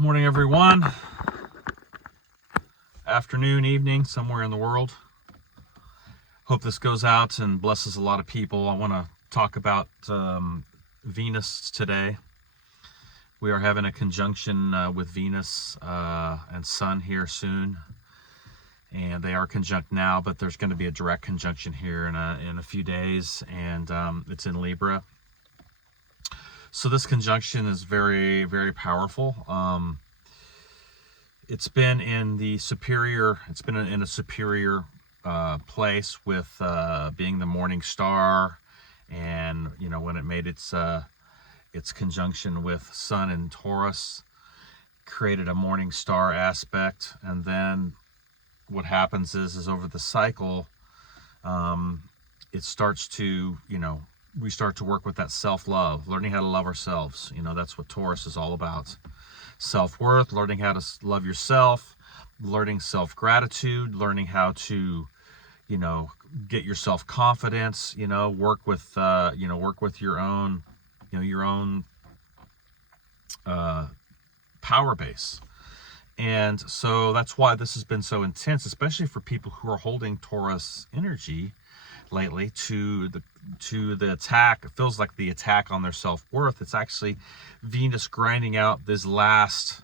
Morning, everyone. Afternoon, evening, somewhere in the world. Hope this goes out and blesses a lot of people. I want to talk about Venus today. We are having a conjunction with Venus and Sun here soon. And they are conjunct now, but there's going to be a direct conjunction here in a few days. And it's in Libra. So this conjunction is very, very powerful. It's been in the superior. It's been in a superior place with being the morning star, and when it made its conjunction with Sun in Taurus, created a morning star aspect. And then what happens is over the cycle, it starts to we start to work with that self-love, learning how to love ourselves. That's what Taurus is all about. Self-worth, learning how to love yourself, learning self-gratitude, learning how to, get your self-confidence, work with your own, power base. And so that's why this has been so intense, especially for people who are holding Taurus energy lately to the attack. It feels like the attack on their self-worth. It's actually Venus grinding out this last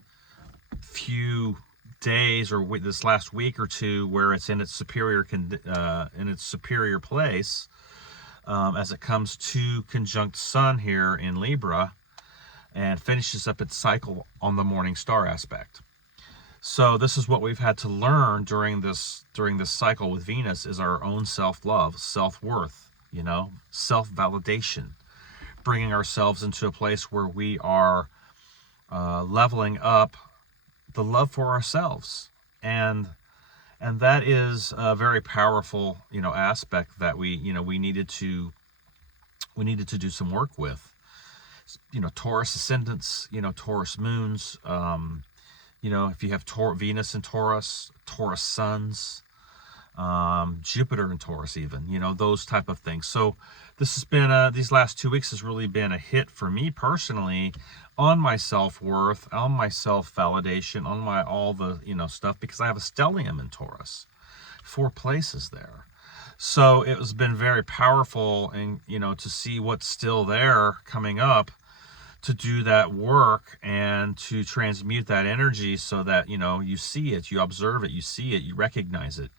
few days or this last week or two where it's in its superior place as it comes to conjunct Sun here in Libra and finishes up its cycle on the morning star aspect. So this is what we've had to learn during this cycle with Venus is our own self-love, self-worth, self-validation, bringing ourselves into a place where we are leveling up the love for ourselves, and that is a very powerful aspect that we needed to do some work with. Taurus ascendants, Taurus moons. If you have Venus in Taurus, Taurus suns, Jupiter in Taurus even, those type of things. So this has been, these last 2 weeks has really been a hit for me personally on my self-worth, on my self-validation, on my all the, stuff, because I have a stellium in Taurus, 4 places there. So it has been very powerful and, to see what's still there coming up, to do that work and to transmute that energy so that, you see it, you observe it, you see it, you recognize it,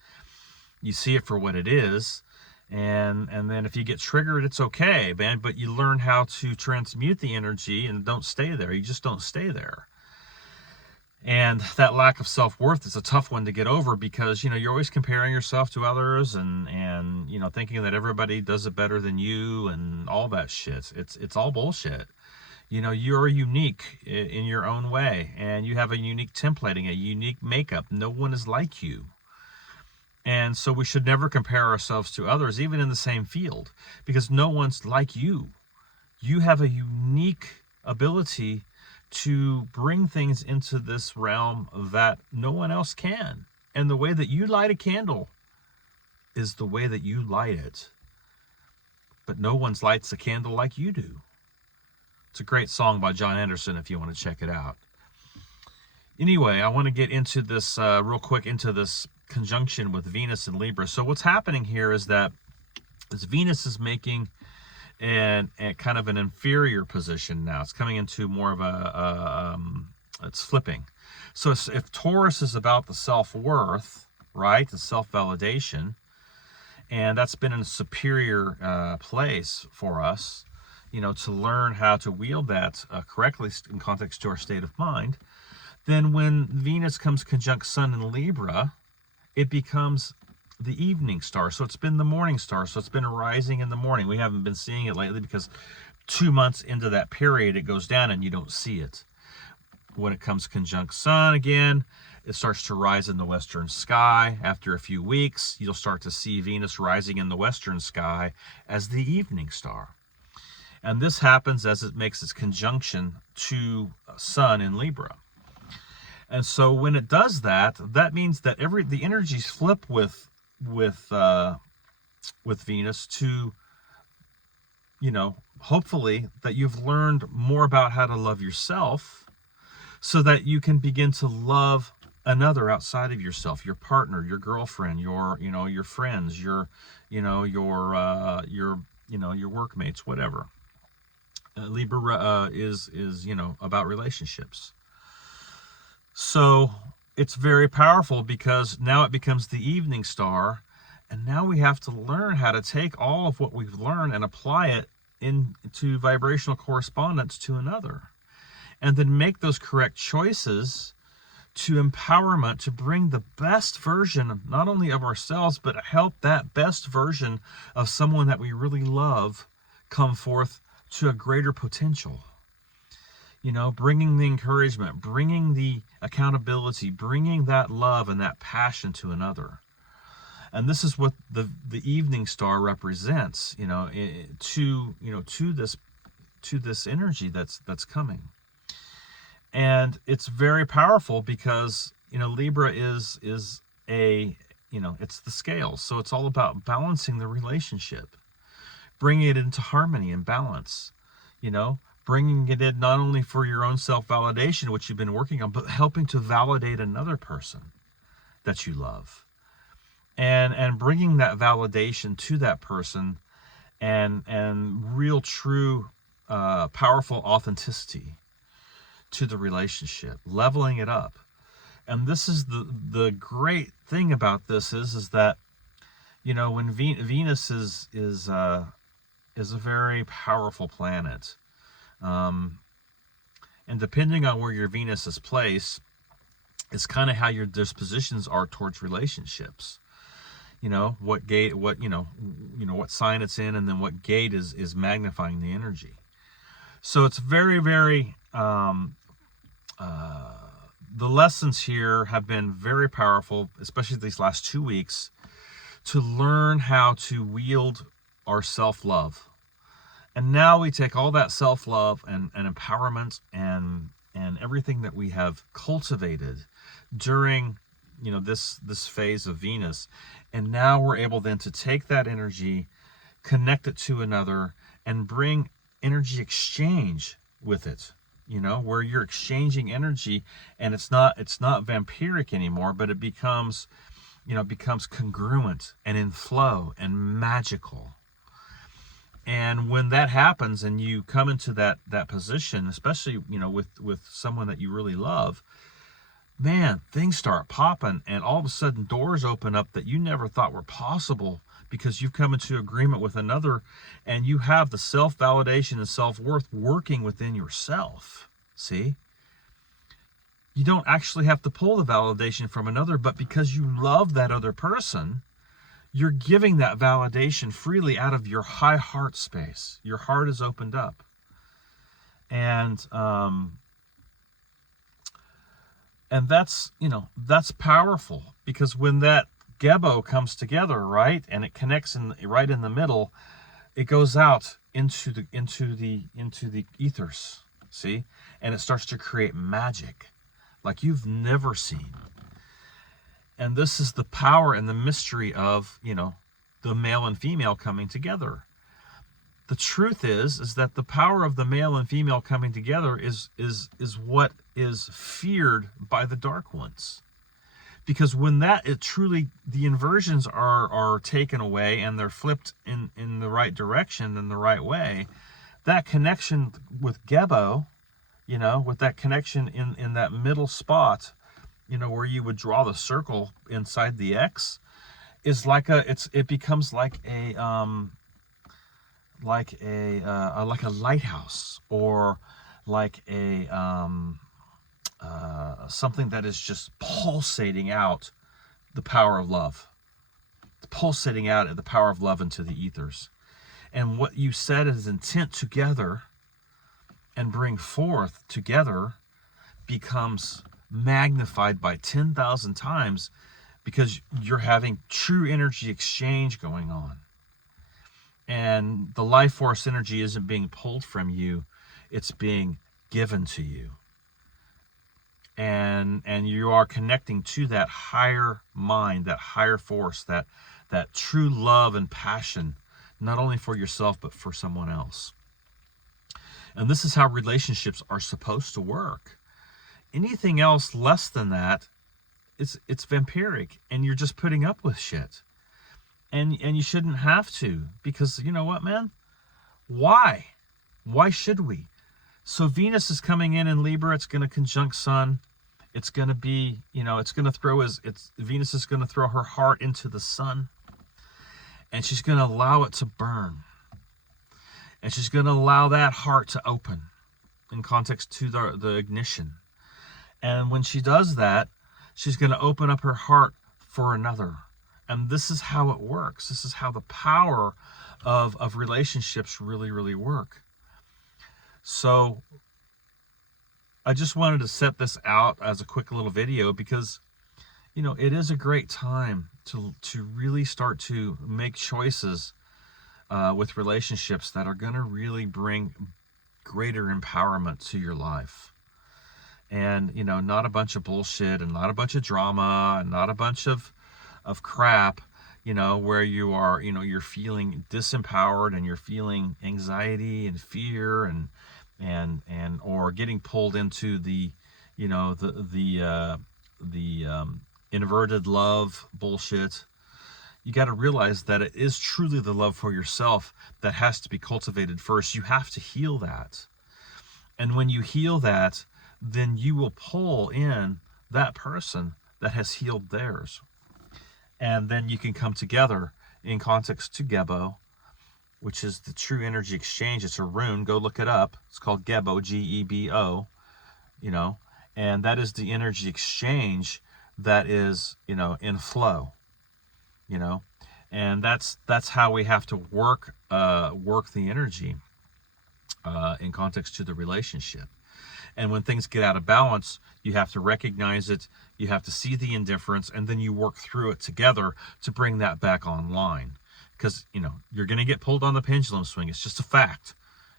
you see it for what it is. And then if you get triggered, it's okay, man, but you learn how to transmute the energy and don't stay there. You just don't stay there. And that lack of self-worth is a tough one to get over because, you're always comparing yourself to others and thinking that everybody does it better than you and all that shit. It's all bullshit. You're unique in your own way, and you have a unique templating, a unique makeup. No one is like you. And so we should never compare ourselves to others, even in the same field, because no one's like you. You have a unique ability to bring things into this realm that no one else can. And the way that you light a candle is the way that you light it. But no one lights a candle like you do. It's a great song by John Anderson if you want to check it out. Anyway, I want to get into this real quick, into this conjunction with Venus and Libra. So what's happening here is that this Venus is making a kind of an inferior position now. It's coming into more of it's flipping. So if Taurus is about the self-worth, right, the self-validation, and that's been in a superior place for us, to learn how to wield that correctly in context to our state of mind, then when Venus comes conjunct Sun in Libra, it becomes the evening star. So it's been the morning star. So it's been rising in the morning. We haven't been seeing it lately because 2 months into that period, it goes down and you don't see it. When it comes conjunct Sun again, it starts to rise in the western sky. After a few weeks, you'll start to see Venus rising in the western sky as the evening star. And this happens as it makes its conjunction to Sun in Libra. And so when it does that, that means that the energies flip with Venus to, hopefully that you've learned more about how to love yourself so that you can begin to love another outside of yourself, your partner, your girlfriend, your your friends, your your workmates, whatever. Libra is about relationships. So it's very powerful because now it becomes the evening star, and now we have to learn how to take all of what we've learned and apply it into vibrational correspondence to another, and then make those correct choices to empowerment, to bring the best version not only of ourselves, but help that best version of someone that we really love come forth to a greater potential. Bringing the encouragement, bringing the accountability, bringing that love and that passion to another. And this is what the evening star represents, to this energy that's coming. And it's very powerful because Libra is a it's the scales. So it's all about balancing the relationship, bringing it into harmony and balance, bringing it in not only for your own self-validation, which you've been working on, but helping to validate another person that you love, and bringing that validation to that person, and real, true, powerful authenticity to the relationship, leveling it up. And this is the great thing about this is that when Venus is a very powerful planet, and depending on where your Venus is placed, it's kind of how your dispositions are towards relationships. What gate, what sign it's in, and then what gate is magnifying the energy. So it's very, very the lessons here have been very powerful, especially these last 2 weeks, to learn how to wield our self-love. And now we take all that self-love and empowerment and everything that we have cultivated during this phase of Venus, and now we're able then to take that energy, connect it to another, and bring energy exchange with it, where you're exchanging energy, and it's not vampiric anymore, but it becomes congruent and in flow and magical. And when that happens and you come into that position, especially with someone that you really love, man, things start popping, and all of a sudden doors open up that you never thought were possible, because you've come into agreement with another, and you have the self-validation and self-worth working within yourself. See? You don't actually have to pull the validation from another, but because you love that other person, you're giving that validation freely out of your high heart space. Your heart is opened up. And that's, that's powerful, because when that Gebo comes together, right, and it connects right in the middle, it goes out into the ethers, see, and it starts to create magic like you've never seen. And this is the power and the mystery of the male and female coming together. The truth is that the power of the male and female coming together is what is feared by the dark ones. Because when the inversions are taken away and they're flipped in the right direction, in the right way, that connection with Gebo, with that connection in that middle spot, where you would draw the circle inside the X, is it becomes like a lighthouse, or like a something that is just pulsating out the power of love, pulsating out the power of love into the ethers. And what you set as intent together and bring forth together becomes magnified by 10,000 times, because you're having true energy exchange going on. And the life force energy isn't being pulled from you, it's being given to you. And you are connecting to that higher mind, that higher force, that true love and passion, not only for yourself, but for someone else. And this is how relationships are supposed to work. Anything else less than that, it's vampiric, and you're just putting up with shit. And you shouldn't have to, because you know what, man? Why? Why should we? So Venus is coming in Libra. It's going to conjunct Sun. It's going to be, it's going to Venus is going to throw her heart into the Sun, and she's going to allow it to burn. And she's going to allow that heart to open in context to the ignition. And when she does that, she's going to open up her heart for another. And this is how it works. This is how the power of relationships really, really work. So I just wanted to set this out as a quick little video because, it is a great time to really start to make choices with relationships that are going to really bring greater empowerment to your life. And, not a bunch of bullshit, and not a bunch of drama, and not a bunch of crap, where you are, you're feeling disempowered, and you're feeling anxiety and fear and or getting pulled into the inverted love bullshit. You got to realize that it is truly the love for yourself that has to be cultivated first. You have to heal that. And when you heal that, then you will pull in that person that has healed theirs. And then you can come together in context to Gebo, which is the true energy exchange. It's a rune. Go look it up. It's called Gebo, G-E-B-O, and that is the energy exchange that is, in flow, and that's how we have to work the energy in context to the relationship. And when things get out of balance, you have to recognize it, you have to see the indifference, and then you work through it together to bring that back online. Because, you're going to get pulled on the pendulum swing. It's just a fact,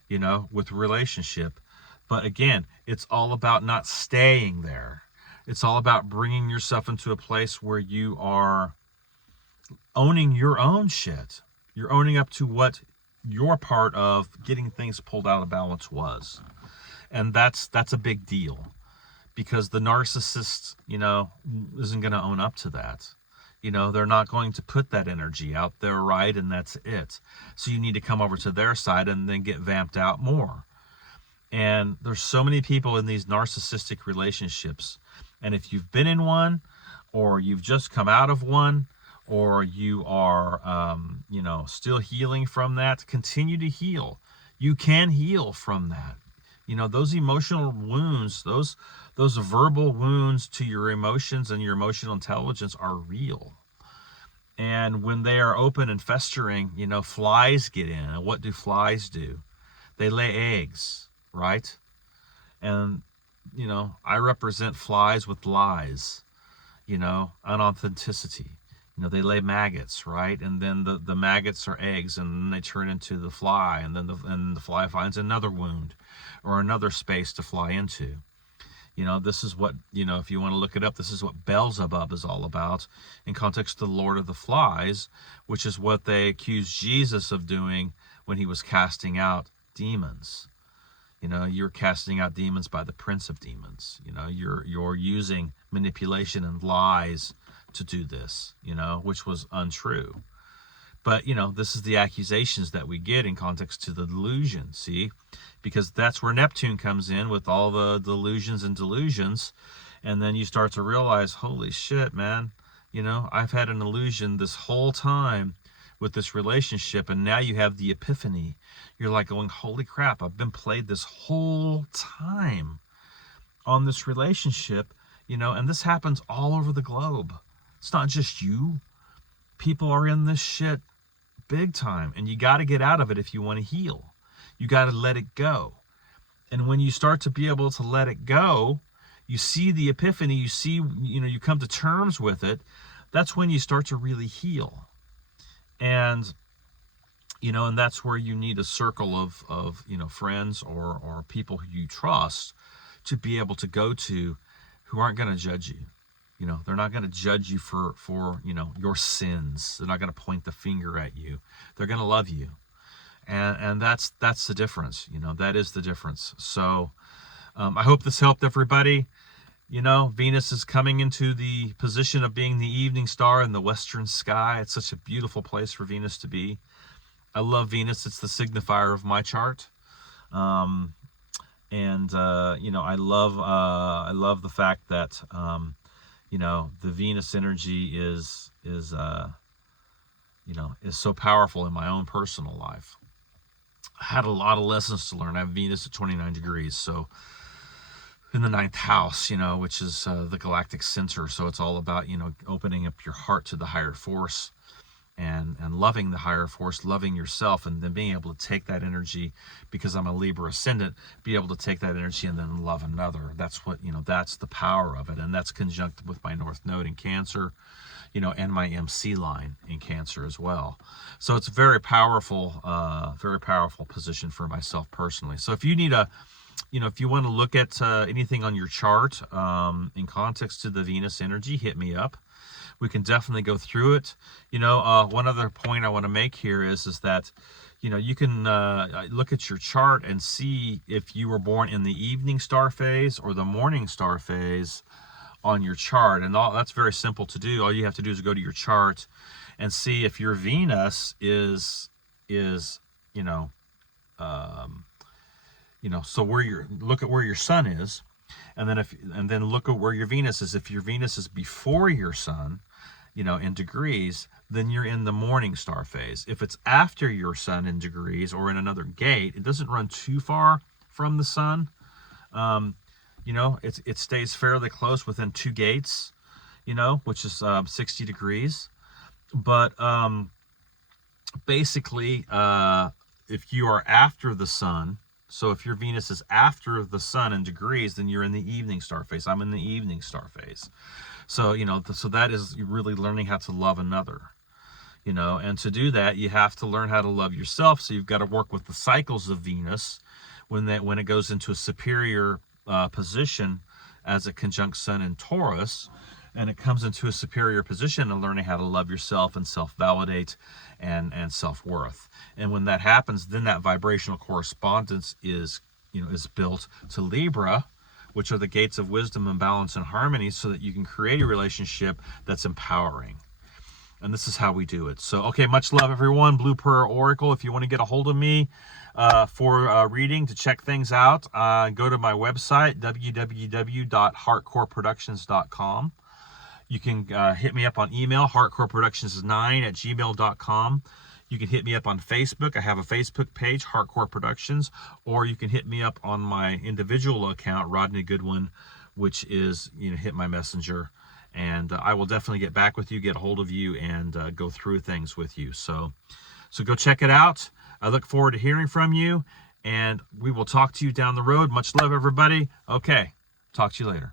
with relationship. But again, it's all about not staying there. It's all about bringing yourself into a place where you are owning your own shit. You're owning up to what your part of getting things pulled out of balance was. And that's a big deal, because the narcissist, isn't going to own up to that. They're not going to put that energy out there, right? And that's it. So you need to come over to their side and then get vamped out more. And there's so many people in these narcissistic relationships. And if you've been in one, or you've just come out of one, or you are, still healing from that, continue to heal. You can heal from that. Those emotional wounds, those verbal wounds to your emotions and your emotional intelligence are real. And when they are open and festering, flies get in. And what do flies do? They lay eggs, right? And, I represent flies with lies, unauthenticity. They lay maggots, right? And then the maggots are eggs, and then they turn into the fly, and then the fly finds another wound or another space to fly into. This is what, if you want to look it up, this is what Beelzebub is all about in context to the Lord of the Flies, which is what they accused Jesus of doing when he was casting out demons. You're casting out demons by the prince of demons. You're using manipulation and lies to do this, which was untrue. But, this is the accusations that we get in context to the delusion, see? Because that's where Neptune comes in with all the delusions and delusions. And then you start to realize, holy shit, man, I've had an illusion this whole time with this relationship. And now you have the epiphany. You're like going, holy crap, I've been played this whole time on this relationship, and this happens all over the globe. It's not just you. People are in this shit big time, and you got to get out of it if you want to heal. You got to let it go. And when you start to be able to let it go, you see the epiphany, you see, you come to terms with it. That's when you start to really heal. And, and that's where you need a circle of friends or people who you trust to be able to go to, who aren't going to judge you. They're not going to judge you for your sins. They're not going to point the finger at you. They're going to love you. And that's the difference. That is the difference. So I hope this helped everybody. You know, Venus is coming into the position of being the evening star in the western sky. It's such a beautiful place for Venus to be. I love Venus. It's the signifier of my chart. You know, I love the fact that you know, the Venus energy is you know, is so powerful in my own personal life. I had a lot of lessons to learn. I have Venus at 29 degrees, so in the 9th house, you know, which is the galactic center. So it's all about, you know, opening up your heart to the higher force and loving the higher force, loving yourself, and then being able to take that energy, because I'm a Libra ascendant, be able to take that energy and then love another. That's what, you know, that's the power of it. And that's conjunct with my North Node in Cancer, you know, and my MC line in Cancer as well. So it's a very powerful position for myself personally. So if you need a, you know, if you want to look at anything on your chart in context to the Venus energy, hit me up. We can definitely go through it. You know, one other point I want to make here is that, you know, you can look at your chart and see if you were born in the evening star phase or the morning star phase on your chart. And that's very simple to do. All you have to do is go to your chart and see if your Venus is you know, so look at where your sun is, and then look at where your Venus is. If your Venus is before your sun, you know, in degrees, then you're in the morning star phase. If it's after your sun in degrees or in another gate, it doesn't run too far from the sun. You know, it stays fairly close within 2 gates, you know, which is 60 degrees. But basically, if you are after the sun, so if your Venus is after the sun in degrees, then you're in the evening star phase. I'm in the evening star phase. So, you know, so that is really learning how to love another, you know, and to do that, you have to learn how to love yourself. So you've got to work with the cycles of Venus when it goes into a superior position as a conjunct sun in Taurus, and it comes into a superior position and learning how to love yourself and self-validate and self-worth. And when that happens, then that vibrational correspondence is, you know, is built to Libra, which are the gates of wisdom and balance and harmony, so that you can create a relationship that's empowering. And this is how we do it. So, okay, much love, everyone. Blue Prayer Oracle. If you want to get a hold of me for reading, to check things out, go to my website, www.heartcoreproductions.com. You can hit me up on email, heartcoreproductions9@gmail.com. You can hit me up on Facebook. I have a Facebook page, Heartcore Productions, or you can hit me up on my individual account, Rodney Goodwin, which is, you know, hit my messenger, and I will definitely get back with you, get a hold of you, and go through things with you. So go check it out. I look forward to hearing from you, and we will talk to you down the road. Much love, everybody. Okay, talk to you later.